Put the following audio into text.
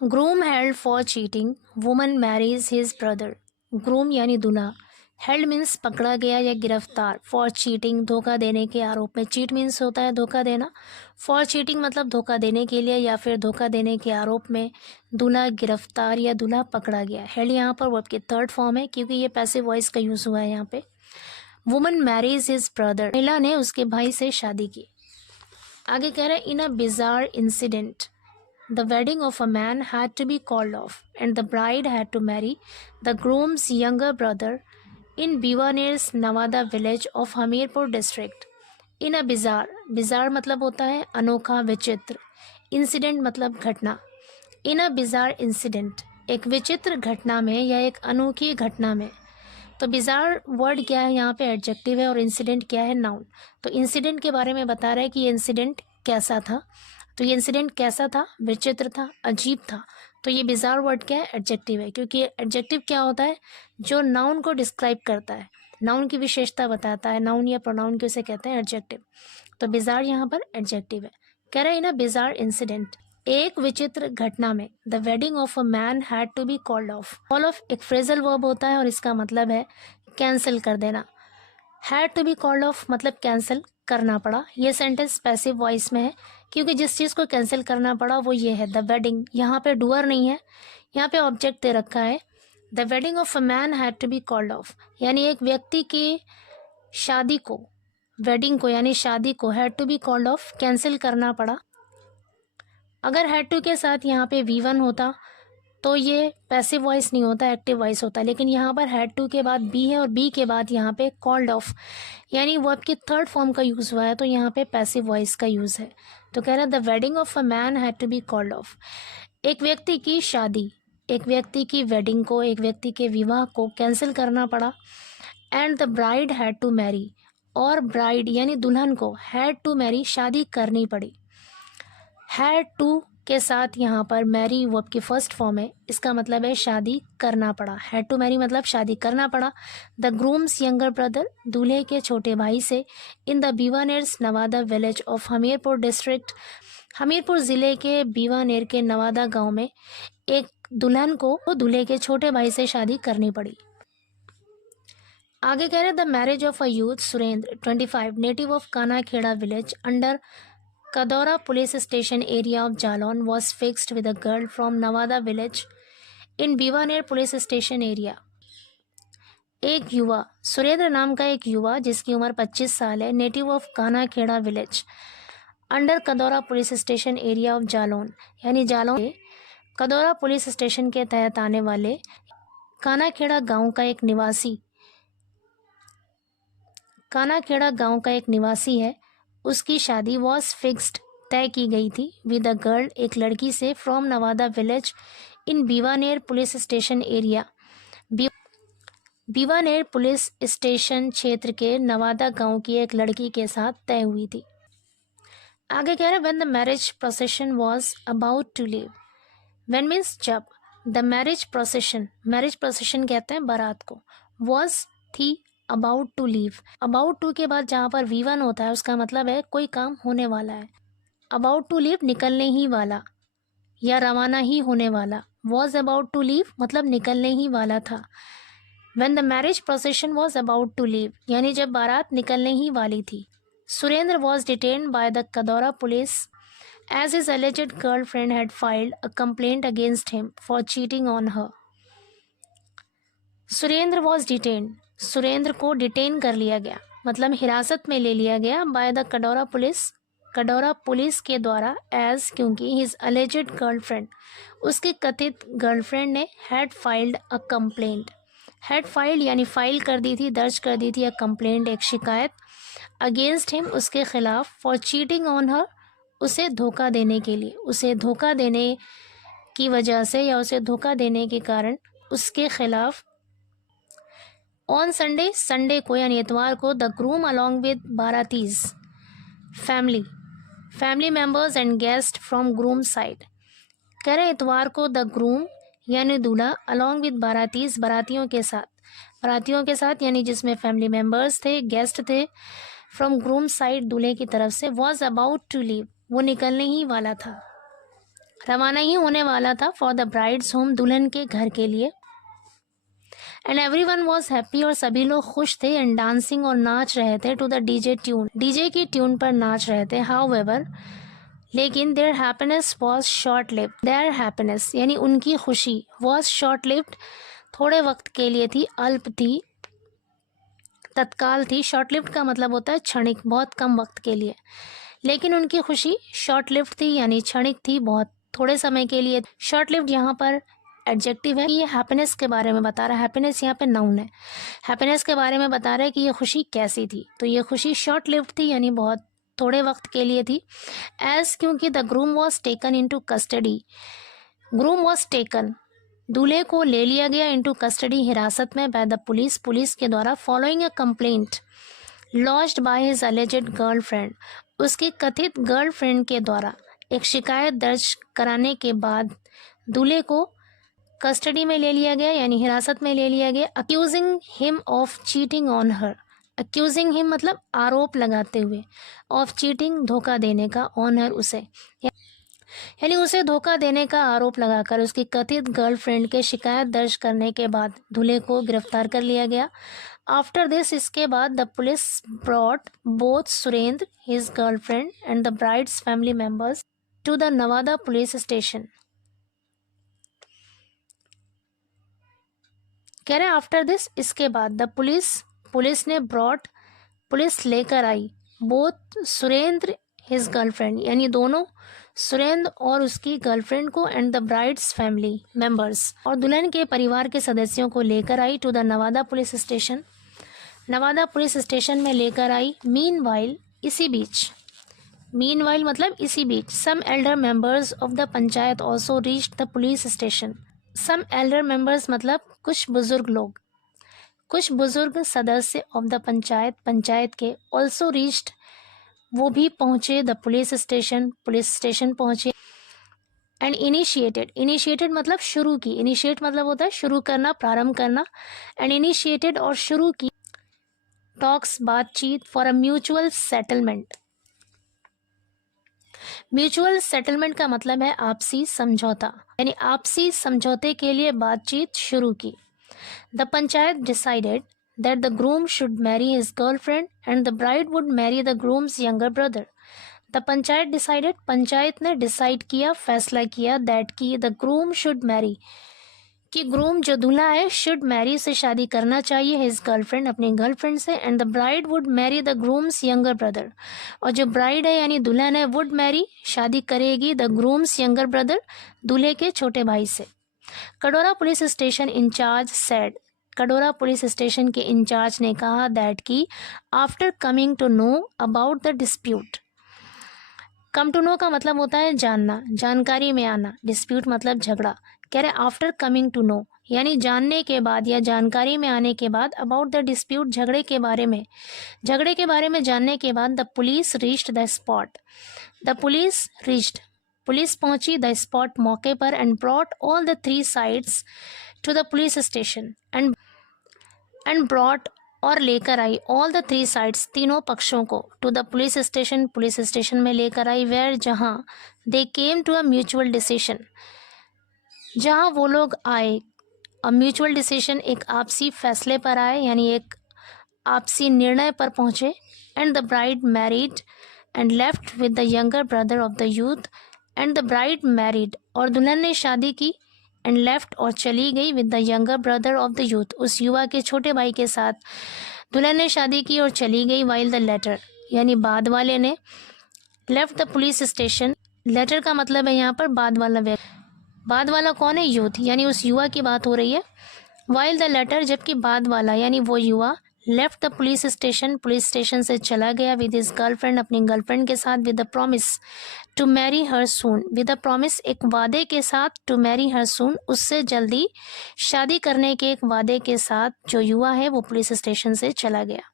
Groom held for cheating, woman marries his brother. Groom यानी दूल्हा, held means पकड़ा गया या गिरफ्तार, फॉर चीटिंग धोखा देने के आरोप में। चीट मीन्स होता है धोखा देना, फॉर चीटिंग मतलब धोखा देने के लिए या फिर धोखा देने के आरोप में दूल्हा गिरफ्तार या दूल्हा पकड़ा गया। हेल्ड यहाँ पर वर्ब की थर्ड फॉर्म है क्योंकि ये पैसिव वॉइस का यूज हुआ है यहाँ पे। वुमन मैरीज हिज ब्रदर, महिला ने उसके भाई से शादी की। आगे कह रहे हैं in a bizarre incident the wedding of a man had to be called off and the bride had to marry the groom's younger brother in Biwaner's Nawada village of Hamirpur district. In a bizarre, bizarre मतलब होता है अनोखा विचित्र, incident मतलब घटना। इन a bizarre incident एक विचित्र घटना में या एक अनोखी घटना में। तो बिजार वर्ड क्या है यहाँ पे एडजेक्टिव है और इंसिडेंट क्या है नाउन। तो इंसिडेंट के बारे में बता रहा है कि ये इंसिडेंट कैसा था। तो ये इंसिडेंट कैसा था, विचित्र था, अजीब था। तो ये बिजार वर्ड क्या है, एडजेक्टिव है, क्योंकि एडजेक्टिव क्या होता है, जो नाउन को डिस्क्राइब करता है, नाउन की विशेषता बताता है, नाउन या प्रोनाउन के उसे कहते हैं एडजेक्टिव। तो बिजार यहाँ पर एडजेक्टिव है। कह रहे हैं ना बिजार इंसिडेंट एक विचित्र घटना में the wedding of a man had to be called off. Call off एक फ्रेजल वर्ब होता है और इसका मतलब है कैंसिल कर देना। Had to be called off मतलब कैंसिल करना पड़ा। ये सेंटेंस पैसिव वॉइस में है क्योंकि जिस चीज़ को कैंसिल करना पड़ा वो ये है द वेडिंग। यहाँ पे डूअर नहीं है, यहाँ पे ऑब्जेक्ट दे रखा है। The wedding of a man had to be called off यानी एक व्यक्ति की शादी को, वेडिंग को यानी शादी को had to be called off cancel करना पड़ा। अगर हैड टू के साथ यहाँ पे V1 होता तो ये पैसिव वॉइस नहीं होता, एक्टिव वॉइस होता। लेकिन यहाँ पर हैड टू के बाद बी है और बी के बाद यहाँ पे कॉल्ड ऑफ यानी वर्ब की थर्ड फॉर्म का यूज़ हुआ है, तो यहाँ पे पैसिव वॉइस का यूज़ है। तो कह रहा है the wedding of a man had to be called off. एक व्यक्ति की शादी, एक व्यक्ति की वेडिंग को, एक व्यक्ति के विवाह को कैंसिल करना पड़ा। And the bride had to marry और ब्राइड यानी दुल्हन को हैड टू मैरी शादी करनी पड़ी। हैड टू के साथ यहाँ पर मैरी वर्ब की फर्स्ट फॉर्म है, इसका मतलब है शादी करना पड़ा। हैड टू मैरी मतलब शादी करना पड़ा। द ग्रूम्स यंगर ब्रदर दूल्हे के छोटे भाई से इन द बीवानेर्स Nawada village of Hamirpur district, Hamirpur ज़िले के बीवानेर के नवादा गांव में एक दुल्हन को दूल्हे के छोटे भाई से शादी करनी पड़ी। आगे कह रहे the marriage of a youth Surendra 25 native of Kanakheda village under Kadora police station area of Jalon was fixed with a girl from Nawada village in Biwaner police station area. एक युवा, सुरेंद्र नाम का एक युवा जिसकी उम्र 25 साल है, native of Kanakheda village under Kadaura police station area of Jalaun यानी जालौन के कदौरा पुलिस स्टेशन के तहत आने वाले कानाखेड़ा गांव का एक निवासी, कानाखेड़ा गांव का एक निवासी है, उसकी शादी वॉज फिक्स्ड तय की गई थी विद अ गर्ल एक लड़की से from Nawada village in Biwaner police station area, Biwaner police station क्षेत्र के नवादा गांव की एक लड़की के साथ तय हुई थी। आगे कह रहे when the marriage procession was about to leave. When means जब, द मैरिज प्रोसेशन कहते हैं बारात को, वॉज थी, about to leave, about to के बाद जहाँ पर V1 होता है उसका मतलब है कोई काम होने वाला है। अबाउट टू लीव निकलने ही वाला या रवाना ही होने वाला। वॉज अबाउट टू लीव मतलब निकलने ही वाला था। When the marriage procession was about to leave यानी जब बारात निकलने ही वाली थी। Surendra was detained by the Kadaura police as his alleged girlfriend had filed a complaint against him for cheating on her. Surendra was detained, Surendra को डिटेन कर लिया गया मतलब हिरासत में ले लिया गया बाय द कदौरा पुलिस के द्वारा एज क्योंकि हिज अलेजेड गर्लफ्रेंड उसके कथित गर्लफ्रेंड ने had filed a complaint, had filed यानी फाइल कर दी थी, दर्ज कर दी थी, अ कंप्लेंट एक शिकायत, अगेंस्ट हिम उसके खिलाफ, फॉर चीटिंग ऑन हर उसे धोखा देने के लिए, उसे धोखा देने की वजह से या उसे धोखा देने के कारण उसके खिलाफ। ऑन संडे, संडे को यानी इतवार को, द ग्रूम अलॉन्ग विद बारातीज family members and guest from groom side. कह रहे इतवार को द ग्रूम यानी दूल्हा अलॉन्ग विद बारातीज बारातियों के साथ यानी जिसमें फैमिली मेम्बर्स थे, गेस्ट थे, फ्रॉम ग्रूम साइड दूल्हे की तरफ से, वॉज अबाउट टू लीव वो निकलने ही वाला था। रवाना ही होने वाला था फॉर द ब्राइड्स होम, दुल्हन के घर के लिए। एंड एवरीवन वाज हैप्पी, और सभी लोग खुश थे, एंड डांसिंग, और नाच रहे थे, to the DJ tune, DJ की ट्यून पर नाच रहे थे। हाउएवर, लेकिन their happiness was short lived, their happiness यानी उनकी खुशी, वाज शॉर्ट लिव्ड थोड़े वक्त के लिए थी, अल्प थी, तत्काल थी। शॉर्ट लिव्ड का मतलब होता है क्षणिक, बहुत कम वक्त के लिए। लेकिन उनकी खुशी शॉर्ट लिव्ड थी यानी क्षणिक थी, बहुत थोड़े समय के लिए। शॉर्ट लिव्ड यहाँ पर एडजेक्टिव है, ये हैप्पीनेस के बारे में बता रहा है। हैप्पीनेस यहाँ पे नाउन है। हैप्पीनेस के बारे में बता रहा है कि ये खुशी कैसी थी, तो ये खुशी शॉर्ट लिव्ड थी यानी बहुत थोड़े वक्त के लिए थी। एज क्योंकि the groom was taken into custody, groom was taken दूल्हे को ले लिया गया, इनटू कस्टडी हिरासत में, बाय द पुलिस, पुलिस के द्वारा, following a complaint lodged by his alleged girlfriend, उसकी कथित गर्लफ्रेंड के द्वारा एक शिकायत दर्ज कराने के बाद दूल्हे को कस्टडी में ले लिया गया यानी हिरासत में ले लिया गया। Accusing him of cheating on her, accusing him मतलब आरोप लगाते हुए, ऑफ चीटिंग धोखा देने का, ऑन हर उसे, यानी उसे धोखा देने का आरोप लगाकर उसकी कथित गर्लफ्रेंड के शिकायत दर्ज करने के बाद दूल्हे को गिरफ्तार कर लिया गया। आफ्टर दिस, इसके बाद, the police brought both Surendra his girlfriend and the bride's family members to the Nawada police station. कह रहे आफ्टर दिस, इसके बाद, द पुलिस ने ब्रॉट, पुलिस लेकर आई, बोथ सुरेंद्र हिज गर्लफ्रेंड यानी दोनों, सुरेंद्र और उसकी गर्लफ्रेंड को, and the bride's family members और दुल्हन के परिवार के सदस्यों को लेकर आई, to the Nawada police station, Nawada police station में लेकर आई। मीनवाइल, इसी बीच, मीनवाइल मतलब इसी बीच, some elder members of the panchayat also reached the police station. Some elder members मतलब कुछ बुजुर्ग लोग, कुछ बुजुर्ग सदस्य ऑफ द पंचायत, पंचायत के, ऑल्सो रीच्ड वो भी पहुंचे, the police station, police station पहुंचे। एंड इनिशिएटेड, इनिशिएटेड मतलब शुरू की, इनिशिएट मतलब होता है शुरू करना, प्रारंभ करना। एंड इनिशिएटेड और शुरू की टॉक्स बातचीत, for a mutual settlement. Mutual settlement का मतलब है आपसी समझौता, यानी आपसी समझौते के लिए बातचीत शुरू की। The panchayat decided that the groom should marry his girlfriend and the bride would marry the groom's younger brother. The panchayat decided, panchayat ने डिसाइड किया, फैसला किया, that कि the groom should marry, कि ग्रूम जो दूल्हा है, should marry से शादी करना चाहिए, his girlfriend अपनी गर्लफ्रेंड से, and the bride would marry the groom's younger brother, और जो ब्राइड है यानी दुल्हन है, would marry शादी करेगी, the groom's younger brother दूल्हे के छोटे भाई से। Katora police station incharge said, Katora police station के इंचार्ज ने कहा, दैट की after coming to know about the dispute, come to know का मतलब होता है जानना, जानकारी में आना, डिस्प्यूट मतलब झगड़ा। कह रहे आफ्टर कमिंग टू नो यानी जानने के बाद या जानकारी में आने के बाद, अबाउट द डिस्प्यूट झगड़े के बारे में, झगड़े के बारे में जानने के बाद, the police reached the spot, the police reached police पहुंची, द स्पॉट मौके पर, and brought all the 3 sides to the police station, and brought और लेकर आई, ऑल द 3 साइड्स तीनों पक्षों को, to the police station police station में लेकर आई, वेयर जहां, they came to a mutual decision जहां वो लोग आए, अ म्यूचुअल डिसीजन एक आपसी फैसले पर आए यानी एक आपसी निर्णय पर पहुंचे। And the bride married and left with the younger brother of the youth, and the bride married और दुल्हन ने शादी की, एंड लेफ्ट और चली गई, with the younger brother of the youth उस युवा के छोटे भाई के साथ दुल्हन ने शादी की और चली गई। वाइल द लेटर यानी बाद वाले ने, left the police station, latter का मतलब है यहाँ पर बाद वाला व्यक्ति, बाद वाला कौन है, यूथ यानी उस युवा की बात हो रही है। वाइल द लेटर जबकि बाद वाला यानी वो युवा, लेफ्ट द पुलिस स्टेशन से चला गया, विद हिज गर्लफ्रेंड अपनी गर्लफ्रेंड के साथ, with the promise to marry her soon, with the promise एक वादे के साथ, टू मैरी हर सून उससे जल्दी शादी करने के एक वादे के साथ जो युवा है वो पुलिस स्टेशन से चला गया।